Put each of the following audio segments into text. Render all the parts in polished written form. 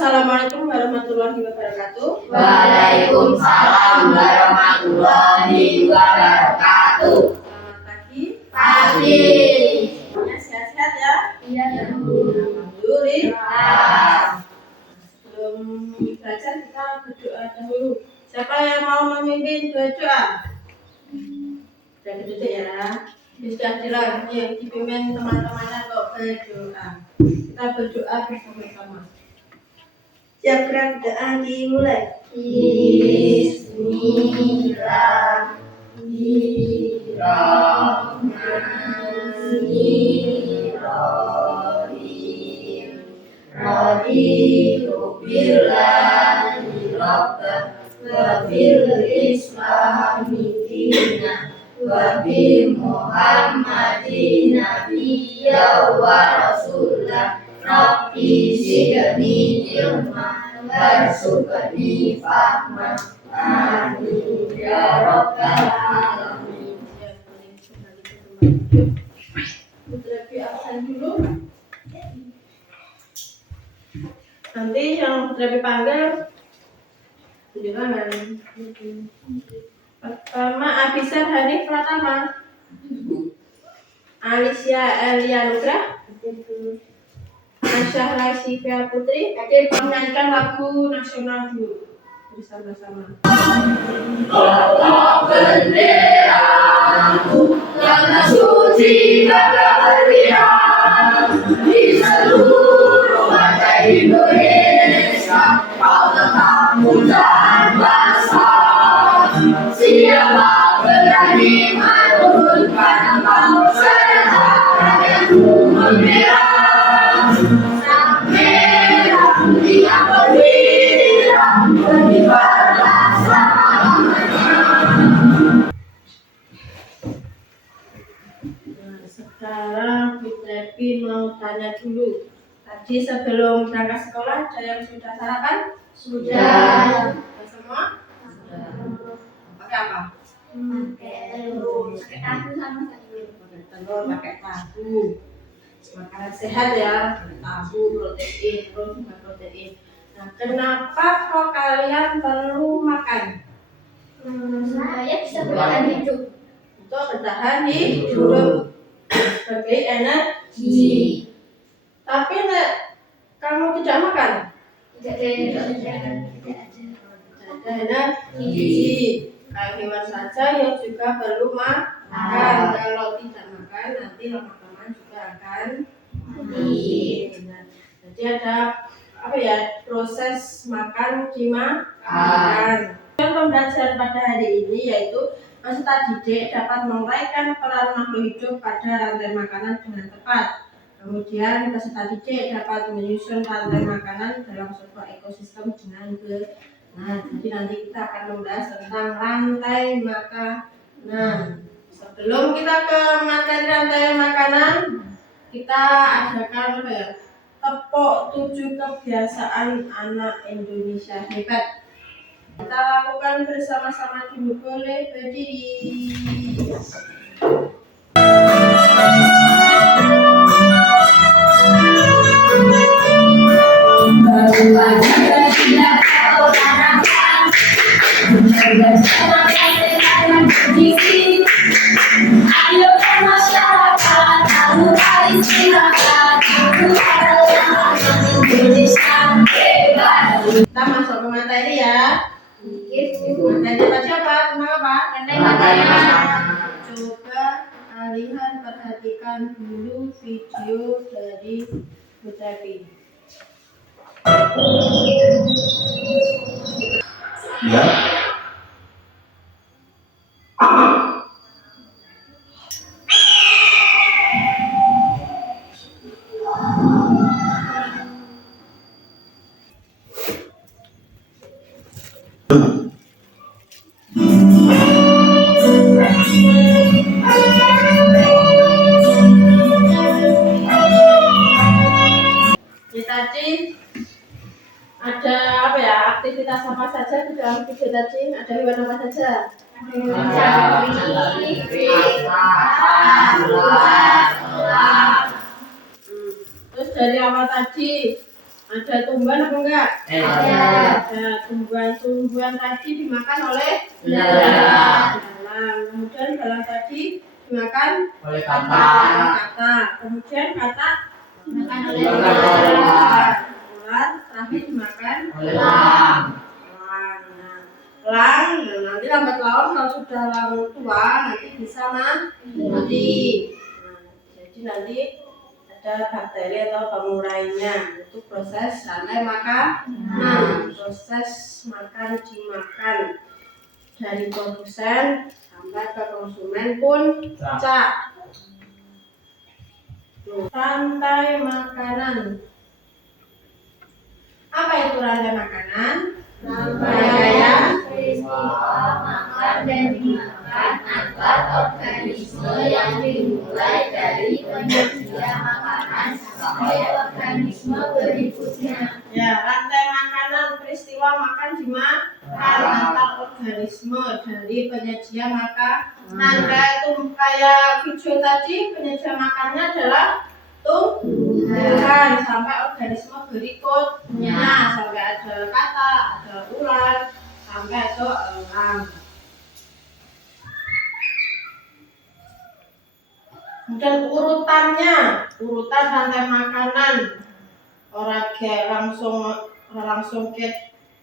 Assalamualaikum warahmatullahi wabarakatuh. Waalaikumsalam warahmatullahi wabarakatuh. Selamat pagi. Pagi. Ya, sehat-sehat ya? Iya, Bu. Alhamdulillah. Sebelum belajar kita berdoa dahulu. Siapa yang mau memimpin berdoa? Jangan duduk ya. Sudah jelas yang dipimpin teman-temannya untuk berdoa. Kita berdoa bersama-sama. Siap gerak doa dimulai. Bismillahirrahmanirrahim. Raditu billahi rabban wa bil islami dinan wa bi Muhammadin nabiyyan wa rasulah. Rabbi zidni ilman warzuqni fahman. Amin ya rabbal alamin. Putra absen dulu. Nanti yang Putra panggil tunjuk tangan. Pertama Abisar Hanif Pratama, Alicia Elianugra, Aisyah Raisifia Putri, menyanyikan lagu nasional dulu bersama-sama. Allah benderamu tanah suci kemerdekaan di seluruh mata Indonesia, kau tetap pujan besar. Siapa berani menurunkan bangsa yang merah, sang merah yang berwira berkibarlah selamanya. Nah, sekarang Putra mau tanya dulu. Tadi sebelum berangkat sekolah ada yang sudah sarapan? Sudah. Semua? Pakai apa? Pakai tahu sama sayur. Pakai telur, pakai tahu. Makanan sehat ya, tahu, protein, terus juga protein. Nah, kenapa kok kalian perlu makan? Supaya bisa bertahan hidup. Untuk bertahan hidup sebagai energi. Tapi nek kamu tidak makan, Tidak ada. ada energi. Kayak hewan saja yang juga perlu makan. Kalau tidak makan, nanti lama-lama juga akan mati. Nah, jadi ada proses makan dimakan. Pembelajaran pada hari ini yaitu peserta didik dapat menguraikan peran makhluk hidup pada rantai makanan dengan tepat. Kemudian peserta didik dapat menyusun rantai makanan dalam sebuah ekosistem dengan benar. Jadi nanti kita akan membahas tentang rantai makanan. Sebelum kita ke materi rantai makanan, kita adakan tepuk 7 kebiasaan anak Indonesia hebat. Kita lakukan bersama-sama dulu, boleh berdiri. Ayo masyarakat, kamu istirahat, kamu adalah Indonesia hebat. Kita masuk ke materi ya. Materi baca apa? Tentang apa? Coba kalian perhatikan dulu video dari Putrapi. Ya. Tadi ada aktivitas apa saja di dalam video tadi? Ada hewan apa saja? Terus dari awal tadi Ada tumbuhan apa enggak? Ada. Ada tumbuhan tadi dimakan oleh Belalang. Kemudian belalang tadi dimakan Oleh kata. Kemudian kata Dimakan oleh ular. Ular terakhir dimakan oleh elang. Elang. Nah, nanti lambat laun kalau sudah elang tua nanti bisa mati. Jadi nanti ada bakteri atau pengurainya, itu proses rantai makanan, proses makan dimakan dari produsen sampai ke konsumen pun cak. Rantai makanan. Apa itu rantai makanan? Rangkaian peristiwa makan dan dimakan antar organisme yang dimulai dari penyedia makanan sampai organisme berikutnya. ya, rantai makanan peristiwa makan dimakan antar organisme dari penyedia makanan. Itu kayak video tadi, penyedia makannya adalah tumbuhan sampai organisme berikutnya, sampai ada kata, ada ular, sampai ada elang. Kemudian urutan rantai makanan. Orang langsung ke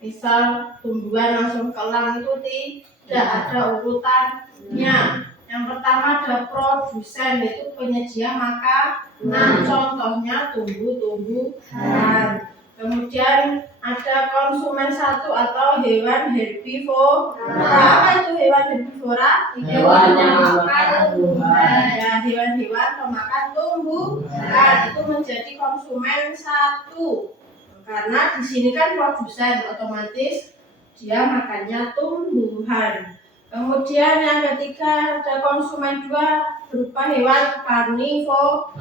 misal tumbuhan langsung ke elang itu tidak ada urutannya. Yang pertama ada produsen, yaitu penyedia makanan, contohnya tumbuh-tumbuhan. Kemudian ada konsumen satu atau hewan herbivora. Apa itu hewan herbivora? Hewan yang memakan tumbuhan. Ya, hewan-hewan pemakan tumbuhan itu menjadi konsumen satu. Karena di sini kan produsen, otomatis dia makannya tumbuhan. Kemudian yang ketiga ada konsumen dua berupa hewan karnivora.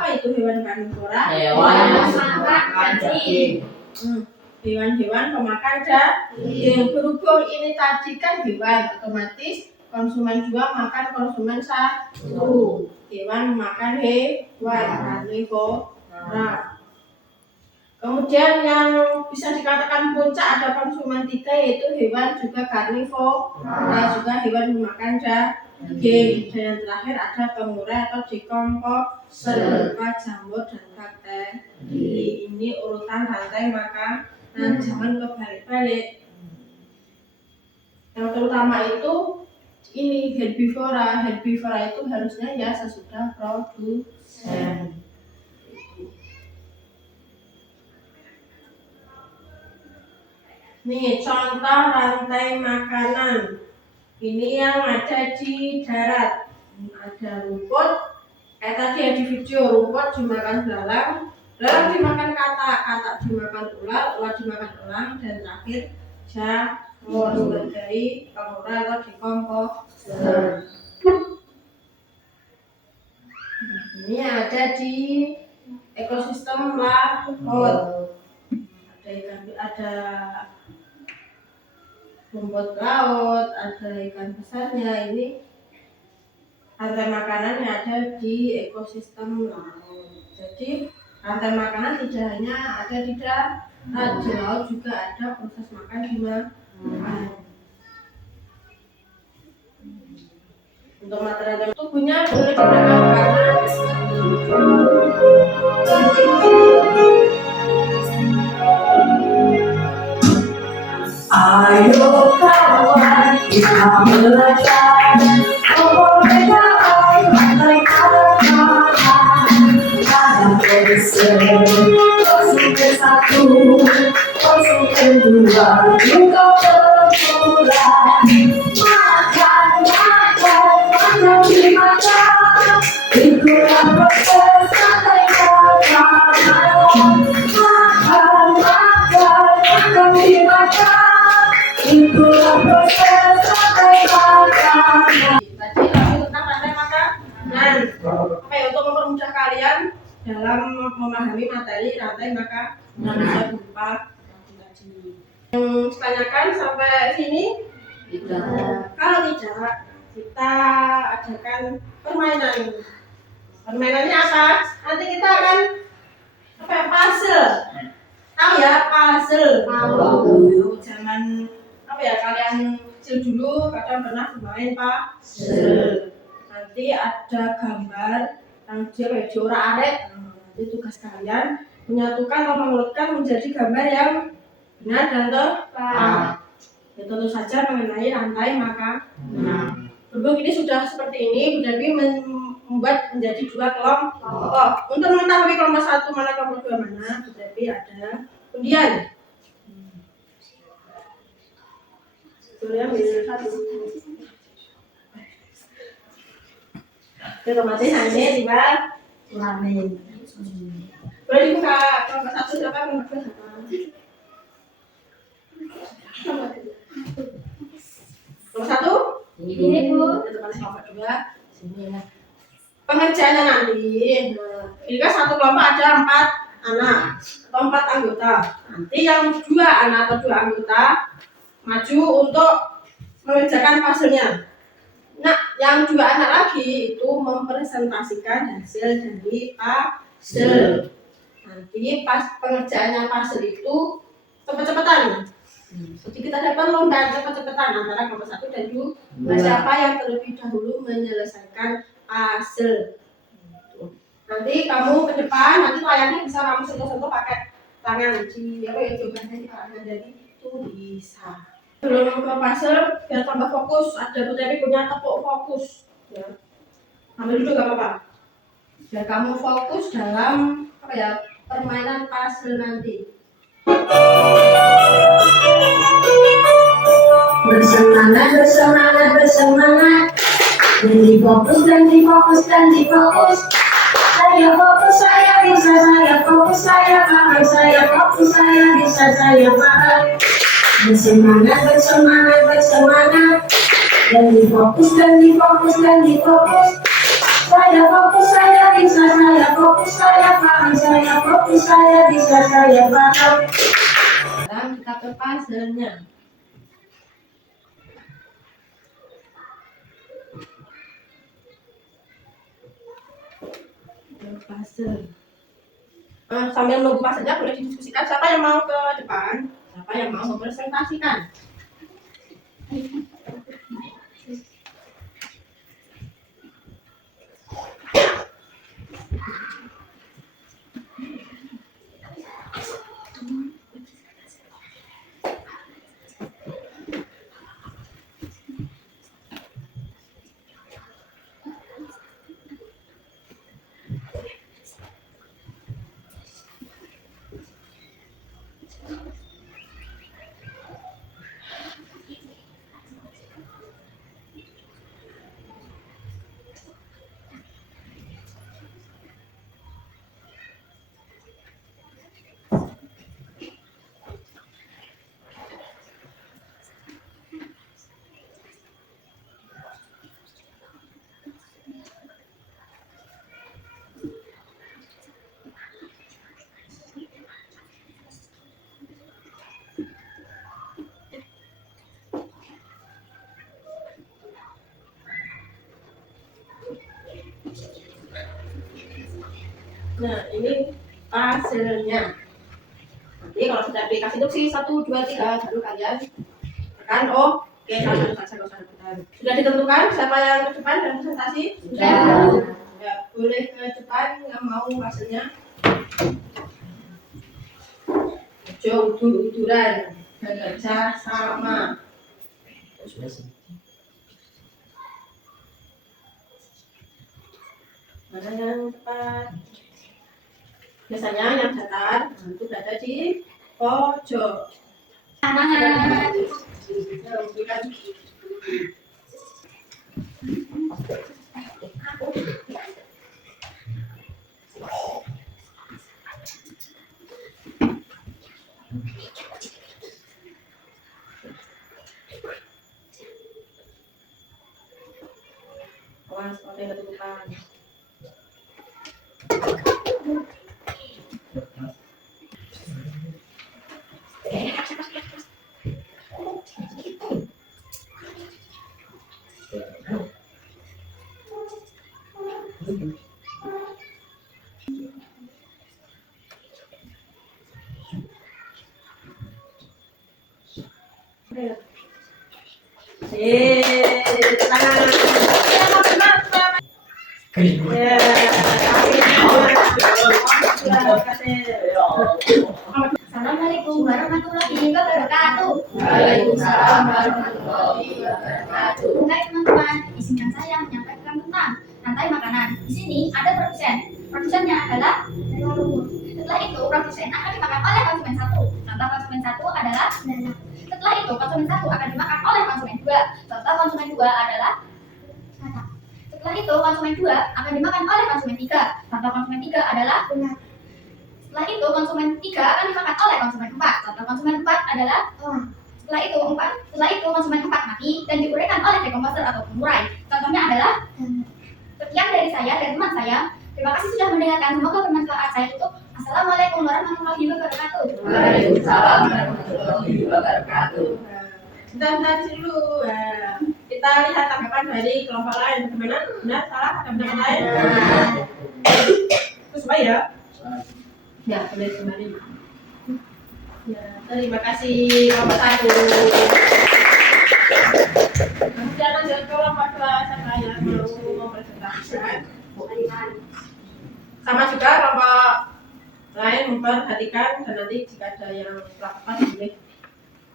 Apa itu hewan karnivora? Hewan yang makan daging. Hewan-hewan pemakan daging. Berhubung ini tadi kan hewan, otomatis konsumen dua makan konsumen satu. Hewan memakan hewan karnivora. Kemudian yang bisa dikatakan puncak ada konsumen tiga, yaitu hewan juga karnivora, juga hewan memakan daging. Dan yang terakhir ada pengurai atau dekomposer, berupa jamur dan bakteri. Ini urutan rantai makanan, jangan kebalik-balik. Yang terutama itu ini herbivora itu harusnya ya sesudah produsen. Nih contoh rantai makanan. Ini yang ada di darat. Ada rumput. Tadi ya di video, rumput dimakan belalang dimakan kata dimakan ular dimakan elang, dan terakhir jamur sebagai pengurai atau dekomposer. Ini ada di ekosistem laut. Ada rumput laut, ada ikan besarnya. Ini rantai makanan yang ada di ekosistem laut. Jadi rantai makanan tidak hanya ada di darat, di laut juga ada proses makan dimakan. Untuk materi tubuhnya boleh digunakan Ayo kawan, kita belajar kemerdekaan rantai makanan. Ada produsen, konsumen satu, konsumen dua, juga penjualan. Makan dimakan, itulah proses rantai makanan. Makan dimakan, itulah proses rantai makanan. Tadi tentang rantai makanan. Oke, untuk mempermudah kalian dalam memahami materi rantai makanan bisa berupa tadi. Yang ditanyakan sampai sini? Kalau tidak, kita adakan permainan. Permainannya apa? Nanti kita akan puzzle. Tahu ya puzzle? Tahu. Zaman apa ya, kalian kecil dulu kadang pernah bermain puzzle. Nanti ada gambar yang dia kayak diorak-arik. Nanti tugas kalian menyatukan atau mengurutkan menjadi gambar yang benar dan tepat. Ya, tentu saja mengenai rantai makanan. Berhubung ini sudah seperti ini, Bu Dewi membuat menjadi 2 kelompok. Untuk mengetahui kelompok 1 mana, kelompok 2 mana, Bu Dewi ada undian. Surya milih 1. Otomatis hanya tinggal warnain. Boleh dibuka kelompok 1 siapa, kelompok 2 siapa? Kelompok 1? Ini Bu. Kelompok 2 sini ya. Pengerjaannya nanti, ini kan satu kelompok ada 4 anak atau 4 anggota. Nanti yang 2 anak atau 2 anggota maju untuk mengerjakan puzzle-nya. Nah, yang 2 anak lagi itu mempresentasikan hasil dari puzzle. Nanti pas pengerjaannya puzzle itu cepet-cepetan. Jadi kita dapat lomba cepet-cepetan antara kelompok 1 dan 2. Siapa yang terlebih dahulu menyelesaikan puzzle. Nanti kamu ke depan, nanti layarnya bisa kamu sentuh-sentuh pakai tangan. Di apa ya, coba nanti tangan dari itu bisa. Sebelum ke puzzle, biar tambah fokus, ada Bu Dewi punya tepuk fokus. Ya. Ambil dulu gak apa-apa. Biar kamu fokus dalam apa ya, permainan puzzle nanti. Bersemangat, bersemangat, bersemangat. Ganti fokus, ganti fokus, ganti fokus. Saya fokus, saya bisa, saya fokus, saya paham, saya fokus, saya bisa, saya paham. Bersemangat, bersemangat, bersemangat. Ganti fokus, ganti fokus, ganti fokus. Saya fokus, saya bisa, saya fokus, saya paham, saya fokus, saya bisa, saya paham. Sekarang kita ke puzzle-nya. Puzzle. Sambil menunggu puzzle-nya boleh didiskusikan siapa yang mau ke depan, siapa yang mau mempresentasikan. Nah, ini puzzle-nya. Nanti kalau sudah dikasih instruksi 1, 2, 3, baru kalian tekan oke, kalian saja sudah ditentukan siapa yang ke depan dan presentasi? Sudah. Ya, boleh ke depan yang mau puzzle-nya. Ojo udur-uduran dan kerja sama. Mana yang tepat? Biasanya yang datar itu berada di pojok. Tangan. Awas, oleh ketutupan. Ya, Assalamualaikum warahmatullahi wabarakatuh. Waalaikumsalam warahmatullahi wabarakatuh. Hai teman-teman, izinkan saya menyampaikan tentang rantai makanan. Di sini ada produsen. Produsennya adalah setelah itu produsen akan dimakan oleh konsumen satu. Contoh konsumen satu adalah setelah itu konsumen satu akan dimakan oleh konsumen dua. Contoh konsumen dua adalah setelah itu konsumen dua akan dimakan oleh konsumen tiga. Contoh konsumen tiga adalah setelah itu konsumen tiga akan dimakan oleh konsumen empat. Contoh konsumen empat adalah setelah itu konsumen empat mati dan diuraikan oleh dekomposer atau pengurai. Contohnya adalah sekian dari saya dan teman saya. Terima kasih sudah mendengarkan. Semoga bermanfaat. Saya tutup. Assalamualaikum warahmatullahi wabarakatuh. Waalaikumsalam warahmatullahi wabarakatuh. Bentar dulu. Kita lihat tanggapan dari kelompok lain. Bagaimana? Benar? Salah? Ada pendapat lain? Terus baik ya? Ya, boleh kembali. Ya, terima kasih kelompok satu. Kemudian lanjut ke kelompok dua. Saya yang mau mempresentasikan. Sama juga kelompok lain memperhatikan dan nanti jika ada yang melakukan boleh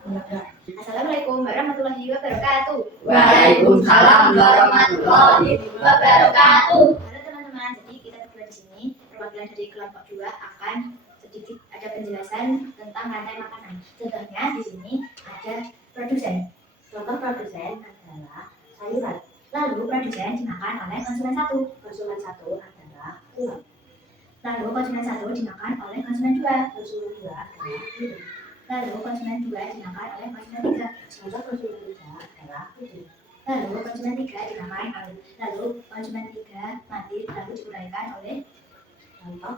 mengadah. Assalamualaikum warahmatullahi wabarakatuh. Waalaikumsalam warahmatullahi wabarakatuh. Halo teman-teman, jadi kita berdua di sini perwakilan dari kelompok 2 akan sedikit ada penjelasan tentang rantai makanan. Contohnya di sini ada produsen. Contoh produsen adalah sayuran. Lalu produsen dimakan oleh konsumen satu. Konsumen satu adalah uang. Lalu konsumen satu dimakan oleh konsumen dua. Konsumen dua adalah minum. Lalu konsumen dua dimakan oleh konsumen tiga. Contoh konsumen tiga adalah putih. Lalu konsumen tiga dimakan oleh. Lalu konsumen tiga mati lalu diuraikan oleh contoh.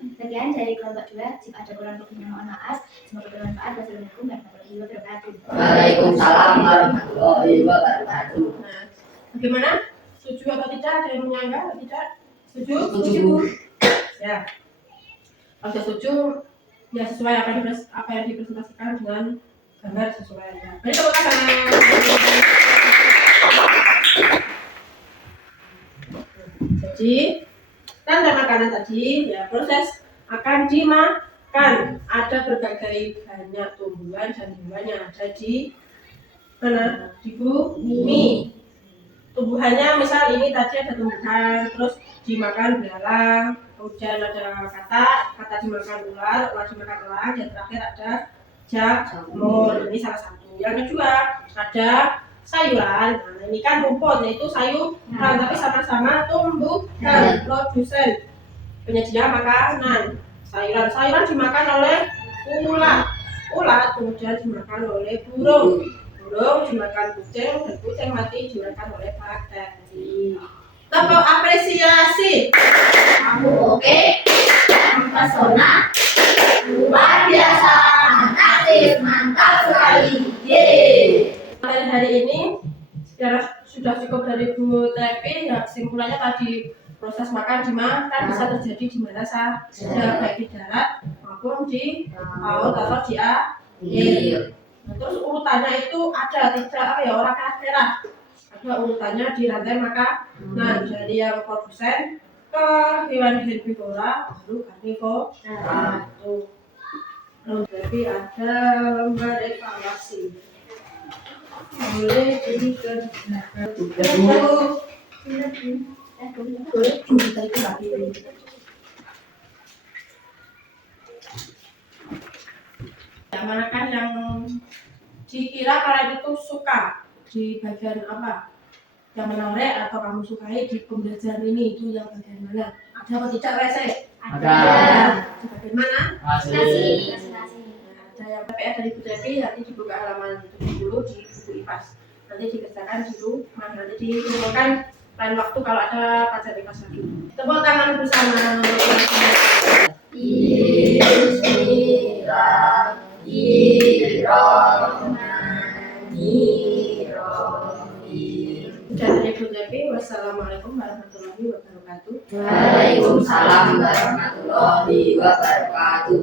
Sekian dari kelompok 2. Jika ada kurang lebihnya mohon maaf. Semoga bermanfaat. Wassalamualaikum warahmatullahi wabarakatuh. Waalaikumsalam warahmatullahi wabarakatuh. Nah, bagaimana? Setuju atau tidak? Ada yang menyanggah atau tidak? Setuju? Setuju. Ya. Kalau sudah setuju, ya sesuai apa yang dipresentasikan dengan gambar sesuai. Ya. Beri tepuk tangan. Jadi, rantai makanan tadi, ya proses akan dimakan. Ada berbagai banyak tumbuhan dan hewan yang ada di mana? Di bumi. Tumbuhannya misal ini tadi ada tumbuhan, terus dimakan belalang, kemudian ada kata dimakan ular dimakan elang, dan terakhir ada jamur. Ini salah satu. Yang kedua ada sayuran. Nah, ini kan rumput, yaitu sayuran, tapi sama-sama tumbuhan. Produsen penyedia makanan. Sayuran dimakan oleh ulat kemudian dimakan oleh burung dimakan kucing, dan kucing mati dimakan oleh bakteri. Tepuk apresiasi. Kamu oke? Mempesona. Luar biasa. Aktif, mantap sekali. Yeay. Materi hari ini sudah cukup dari Bu Tepi. Ya, kesimpulannya tadi proses makan dimakan bisa terjadi di mana saja, baik di darat maupun di laut atau di air. Nah, terus urutannya itu ada tidak orang kalah. Ada urutannya di rantai makanan dari yang produsen ke hewan herbivora baru karnivora. Jadi ada lembar evaluasi. Boleh dikerjakan. Yang manakah yang dikira kalian itu suka di bagian apa? Yang menarik atau kamu sukai di pembelajaran ini itu yang bagian mana? Ada atau tidak rese? Ada. Di bagian mana? Masih. Ada yang PPR dari Bu Tepi, nanti dibuka halaman 70 di buku IPAS. Nanti dikerjakan di rumah, nanti dikumpulkan lain waktu kalau ada pelajaran IPAS lagi. Tepuk tangan bersama. Dan dari Bu Tepi, wassalamualaikum warahmatullahi wabarakatuh. Waalaikumsalam warahmatullahi wabarakatuh.